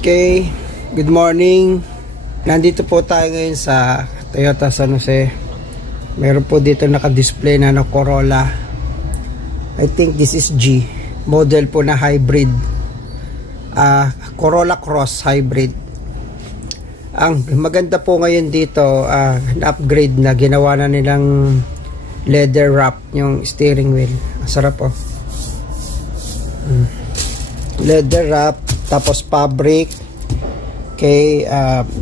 Okay, good morning. Nandito po tayo ngayon sa Toyota San Jose. Meron po dito naka-display na Corolla. I think this is G. Model po na hybrid. Corolla Cross hybrid. Ang maganda po ngayon dito, na-upgrade na, ginawa na nilang leather wrap yung steering wheel. Ang sarap po. Leather wrap, tapos fabric. Okay,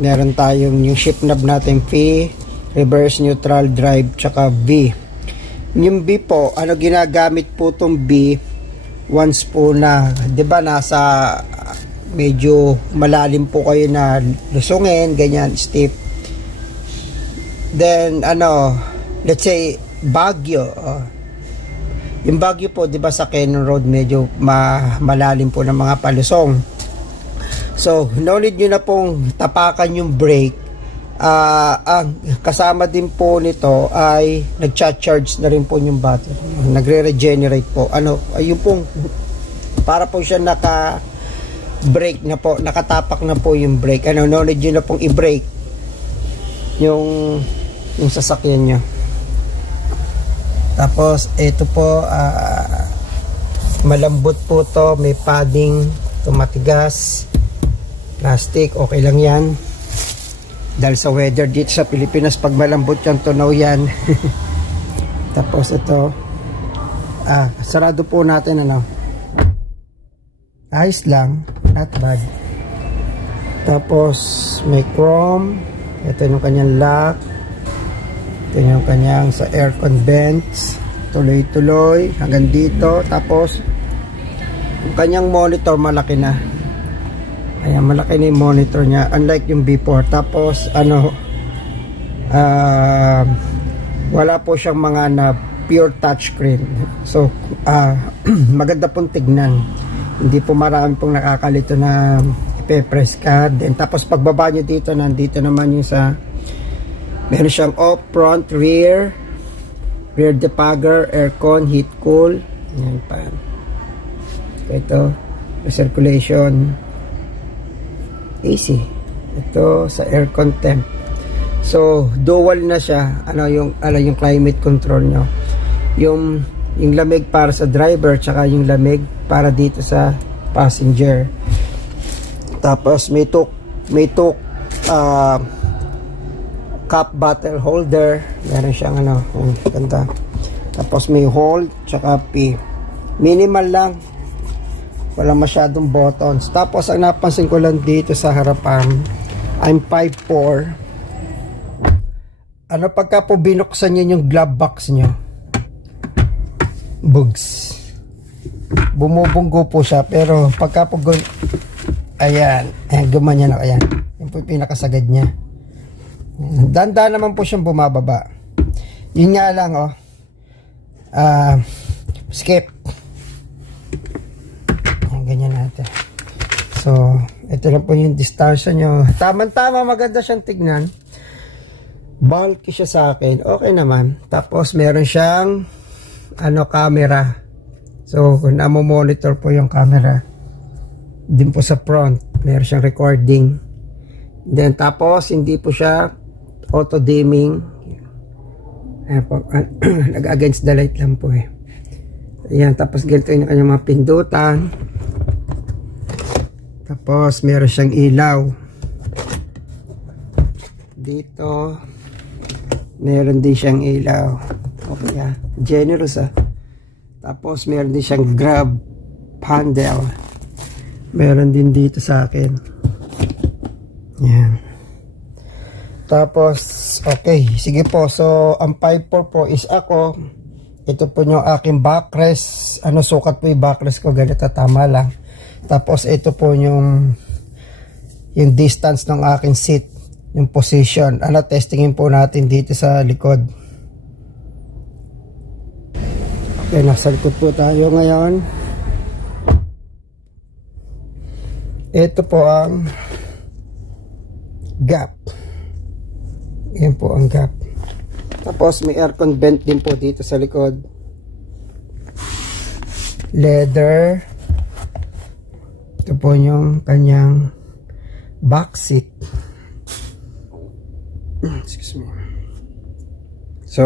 meron tayong yung shift knob natin V, reverse, neutral, drive, tsaka V. Yung V po, ano ginagamit po tong V once po na, 'di ba, nasa medyo malalim po kayo na lusungin, ganyan, steep. Then let's say Baguio. Yung Baguio po, 'di ba, sa Cannon Road medyo malalim po ng mga palusong. So, no need nyo na pong tapakan yung brake. Ang kasama din po nito ay nag-charge na rin po yung battery. Nagre-regenerate po. Ayun pong para po siya naka-brake na po, nakatapak na po yung brake. No need nyo na pong i-brake yung sasakyan nyo. Tapos, ito po, malambot po to, may padding, tumatigas. Plastic, okay lang yan. Dahil sa weather dito sa Pilipinas, pag malambot yan, tunaw yan. Tapos ito, sarado po natin, ayos lang, not bad. Tapos may chrome. Ito yung kanyang lock. Ito yung kanyang sa aircon vents, tuloy-tuloy hanggang dito. Tapos yung kanyang monitor malaki na. Ayan, malaki na yung monitor niya, unlike yung before. Tapos wala po siyang mga na pure touchscreen. So maganda pong tignan. Hindi po marami pong nakakalito na ipe-press ka. Then tapos pagbaba nyo dito, nandito naman yung sa meron siyang off, front, rear defogger, aircon, heat, cool. Ayan pa. Ito, recirculation, AC. Ito sa aircon temp. So dual na siya. Yung climate control nyo. Yung lamig para sa driver, tsaka yung lamig para dito sa passenger. Tapos may took cup bottle holder. Meron siyang ganda. Tapos may hold, tsaka P. Minimal lang. Wala masyadong buttons. Tapos ang napansin ko lang dito sa harapan, I'm 5'4". Pagka po binuksan nyo yung glove box nyo, bugs, bumubunggo po siya. Pero pagka po ayan, gumanyan na, ayan, yun po yung pinakasagad nya. Danda naman po siyang bumababa. Yun nga lang, skip. Ganyan natin. So, ito lang po yung distansya nyo. Tama-tama, maganda siyang tignan. Bulky siya sa akin. Okay naman. Tapos, meron siyang camera. So, kung namo-monitor po yung camera. Din po sa front. Meron siyang recording. Then, tapos, hindi po siya auto-dimming. Nag-against the light lang po eh. Ayan, tapos ganito yung kanyang mga pindutan. Tapos meron siyang ilaw dito, meron din siyang ilaw. Okay, generous Tapos meron din siyang grab handle. Meron din dito sa akin. Yan. Tapos okay, sige po. So ang 5'4" po is ako. Ito po yung aking backrest. Sukat po yung backrest ko, ganito, tama lang. Tapos ito po yung distance ng aking seat, yung position. Testingin po natin dito sa likod. Okay, nasa likod po tayo ngayon. Ito po ang gap. Yan po ang gap. Tapos may aircon vent din po dito sa likod. Leather. Ito po yung kanyang back seat. Excuse me. So,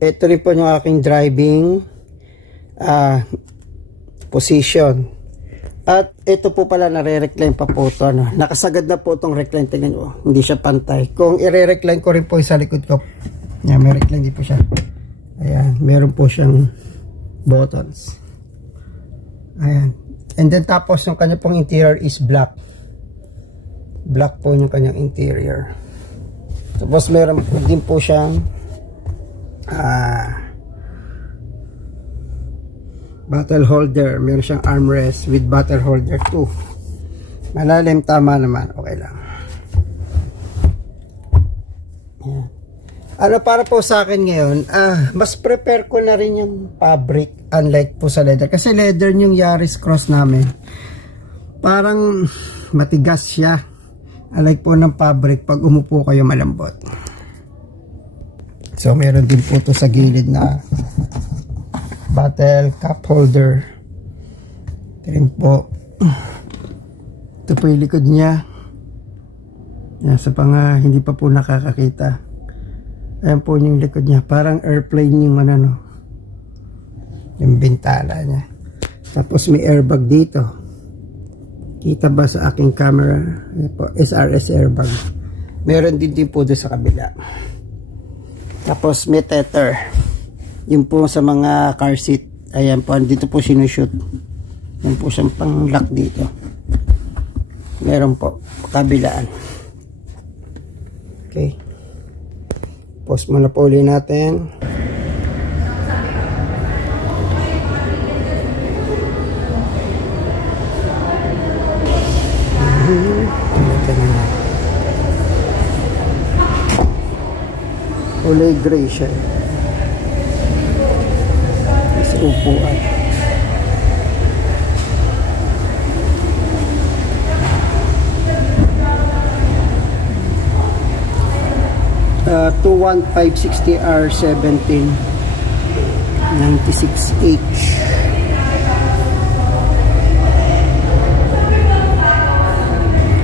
ito rin po yung aking driving position. At ito po pala, nare-recline pa po ito. Ano? Nakasagad na po itong recline. Tingnan nyo, hindi siya pantay. Kung i-recline ko rin po sa likod ko, yan, may recline din po siya. Ayan, meron po siyang buttons. Ayan. And then tapos yung kanya pong interior is black. Black po yung kanyang interior. Tapos meron din po siyang bottle holder. Meron siyang armrest with bottle holder too. Malalim, tama naman. Okay lang. Ayan. Ano para po sa akin ngayon, mas prepare ko na rin yung fabric unlike po sa leather. Kasi leather yung Yaris Cross namin. Parang matigas siya. Unlike po ng fabric, pag umupo kayo malambot. So meron din po to sa gilid na bottle cup holder. Ito rin po. Ito po yung likod niya. Yan, sa hindi pa po nakakakita. Ayan po yung likod niya. Parang airplane yung yung bintana niya. Tapos may airbag dito. Kita ba sa aking camera? Ayan po, SRS airbag. Meron din po doon sa kabila. Tapos may tether. Yung po sa mga car seat. Ayan po, dito po sinushoot. Yan po siyang pang-lock dito. Meron po, kabilaan. Okay. Pause muna po ulit natin. Kulay gray siya. Sa upuan. Uh, 21560R17 96H.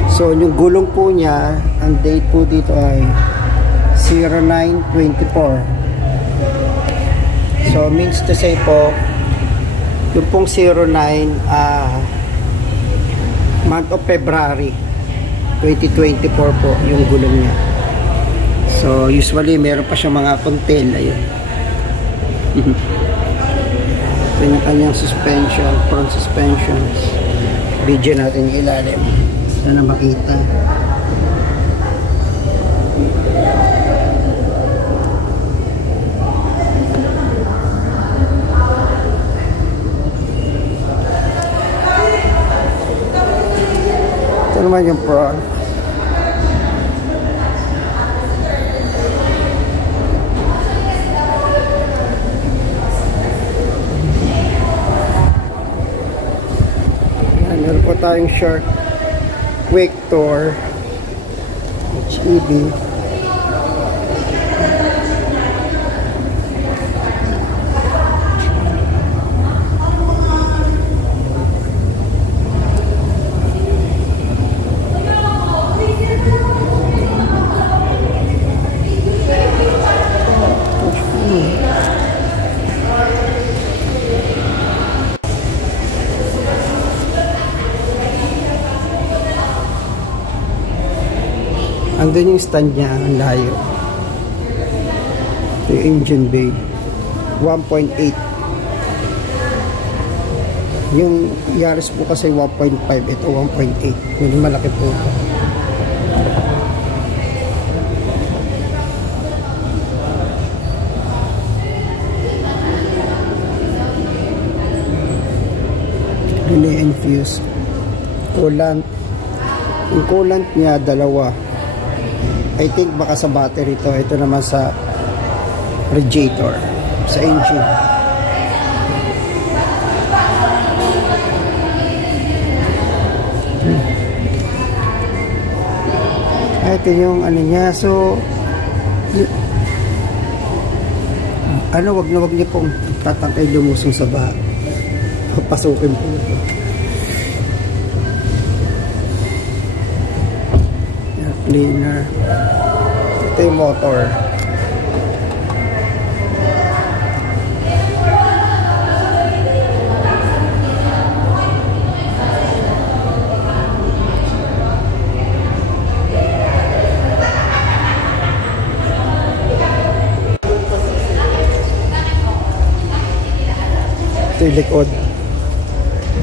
So yung gulong po niya, ang date po dito ay 09/24. So means to say po, yung pong 09 month of February 2024 po yung gulong niya. So usually meron pa siyang mga puntel. Ayun. Ito yung kanyang suspension, front suspensions. Video natin yung ilalim. Sana makita. Ito naman yung front. Meron po tayong short quick tour HEB. Andun yung stand niya, ang layo. Ito yung engine bay. 1.8. Yung Yaris po kasi 1.5. Ito 1.8. Medyo malaki po ito. Relay and fuse. Coolant. Yung coolant niya, dalawa. I think baka sa battery ito. Ito naman sa radiator, sa engine. Ito yung ano niya. So wag niyo pong tatangkay lumusong sa baha. Papasukin po ito. cleaner. Ito yung motor. Ito yung likod.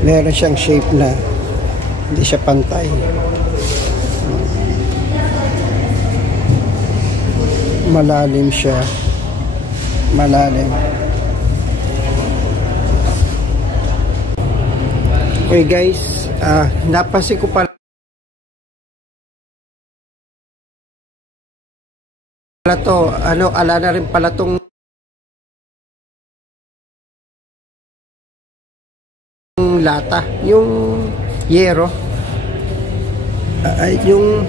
Meron siyang shape na hindi siya pantay. Malalim siya. Malalim. Okay guys, napansin ko pala to, ala na rin pala tong lata, yung yero, yung